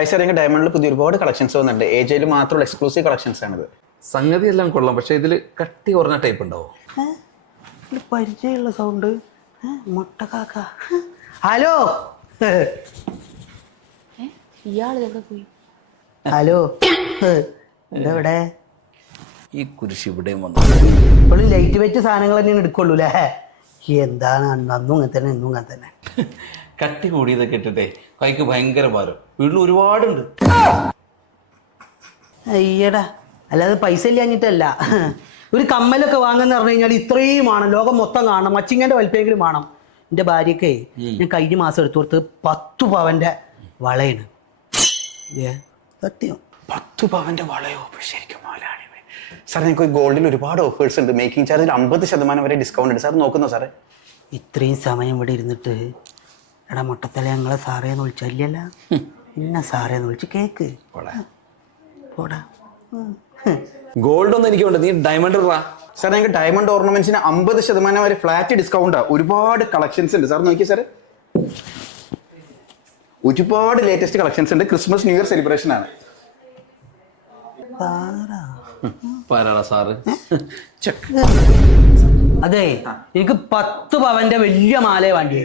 High sir, ഞങ്ങൾ ഡയമണ്ടിൽ പുതിയ ഒരുപാട് കളക്ഷൻസ് വന്നിട്ടുണ്ട്. ഏജയിൽ മാത്രമുള്ള എക്സ്ക്ലൂസീവ് കളക്ഷൻസ് ആണിത്. സംഗതി എല്ലാം കൊള്ളാം, പക്ഷെ ഇതിൽ കട്ടി കുറഞ്ഞ ടൈപ്പ് ഉണ്ടാവോ? പരിചയമുള്ള സൗണ്ട്. മുട്ട കാക്ക. ഹലോ ഇയാളെവിടെ പോയി? ഹലോ ഇവിടെ ഈ കുരിശ് ഇവിടെയും വന്നു. ഇപ്പോഴും ലൈറ്റ് വെച്ച സാധനങ്ങൾ തന്നെയാണ് എടുക്കുള്ളൂ അല്ലേ? എന്താണ് അന്നും അങ്ങനെ തന്നെ ഇന്നും അങ്ങനെ തന്നെ. കട്ടി കൂടിയതൊക്കെ ഇട്ടിട്ടേ കൈക്ക് ഭയങ്കര ഭാരം. വീട്ടിൽ ഒരുപാടുണ്ട്. അയ്യടാ, അല്ലാതെ പൈസ ഇല്ലാഞ്ഞിട്ടല്ല. ഒരു കമ്മലൊക്കെ വാങ്ങുന്ന പറഞ്ഞു കഴിഞ്ഞാൽ ഇത്രയും വേണം, ലോകം മൊത്തം കാണണം, മച്ചിങ്ങന്റെ വലിപ്പെങ്കിലും വേണം. എൻ്റെ ഭാര്യക്കേ ഞാൻ കഴിഞ്ഞ മാസം എടുത്തു കൊടുത്ത് 10 പവന്റെ വളയാണ്. സത്യം 10 പവന്റെ വളയോ? ശരിക്കും സാർ, ഞങ്ങൾക്ക് ഗോൾഡിൽ ഒരുപാട് ഓഫേഴ്സ് ഉണ്ട്. മേക്കിംഗ് ചാർജിൽ 50% വരെ ഡിസ്കൗണ്ട് ഉണ്ട്. സാർ നോക്കുന്നോ സാറേ? ഇത്രയും സമയം ഇവിടെ ഇരുന്നിട്ട് എടാ മുട്ടത്തല ഞങ്ങളെ സാറേന്ന് വിളിച്ചല്ല, ഇന്ന സാറേന്ന് വിളിച്ച് കേക്ക് പോടാ. ഗോൾഡ് ഒന്നും എനിക്ക് വേണ്ട, നീ ഡയമണ്ട് ഇടാ. സാർ, ഞങ്ങൾക്ക് ഡയമണ്ട് ഓർണമെന്റ്സിന് 50% വരെ ഫ്ലാറ്റ് ഡിസ്കൗണ്ടാണ്. ഒരുപാട് കളക്ഷൻസ് ഉണ്ട്. സാർ നോക്കിയേ സാർ, ഒരുപാട് ലേറ്റസ്റ്റ് കളക്ഷൻസ് ഉണ്ട്. ക്രിസ്മസ് ന്യൂ ഇയർ സെലിബ്രേഷൻ ആണ്. പാരാടാ സാറ്. അതെ, എനിക്ക് 10 പവന്റെ വലിയ മാലയെ വേണ്ടി.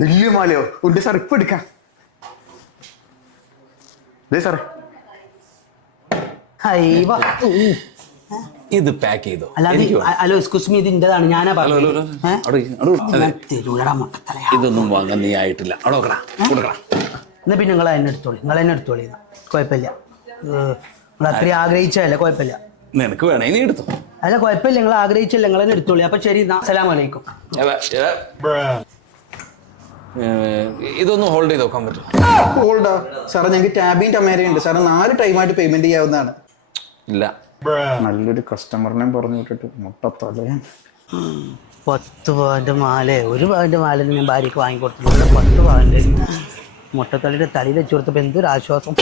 വലിയ മാലയോ? ഉണ്ട് സാർ, ഇപ്പൊ എടുക്കാം. സാറേ, ഇത് പാക്ക് ചെയ്തോ. ഹലോ എക്സ്ക്യൂസ് മീ, ഇത് ഇന്റേതാണ്, ഞാനാ പറഞ്ഞത്. ഇതൊന്നും വാങ്ങാൻ നീ ആയിട്ടില്ല. അവിടെ കൊടുക്കണം. എന്നാ പിന്നെ നിങ്ങൾ എന്നെ എടുത്തോളി, കുഴപ്പമില്ല. നിങ്ങൾ അത്രയും ആഗ്രഹിച്ചല്ലേ, കുഴപ്പമില്ല. നിനക്ക് വേണേ നീ എടുത്തോ. അല്ല കുഴപ്പമില്ല, നിങ്ങൾ ആഗ്രഹിച്ചല്ലേ, നിങ്ങൾ തന്നെ എടുത്തോളി. അപ്പൊ ശരി, അസ്സലാമു അലൈക്കും. ഇതൊന്നും ഹോൾഡ് ചെയ്ത് നോക്കാൻ പറ്റും? ഹോൾഡാ സാറേ, ഞങ്ങൾക്ക് ടാബിൻ ടമേര ഉണ്ട്. സാറ് 4 ടൈമായിട്ട് പേയ്മെന്റ് ചെയ്യാവുന്നതാണ്. ഇല്ല, നല്ലൊരു കസ്റ്റമറിനെ പറഞ്ഞു വിട്ടിട്ട് മുട്ടത്തല. 10 പവന്റെ മാല, 1 പവന്റെ മാല ഞാൻ ഭാര്യക്ക് വാങ്ങിക്കൊടുത്തു. 10 പവന്റെ മുട്ടത്തളിയുടെ തലയിൽ വെച്ച് കൊടുത്തപ്പോ എന്തൊരു ആശ്വാസം.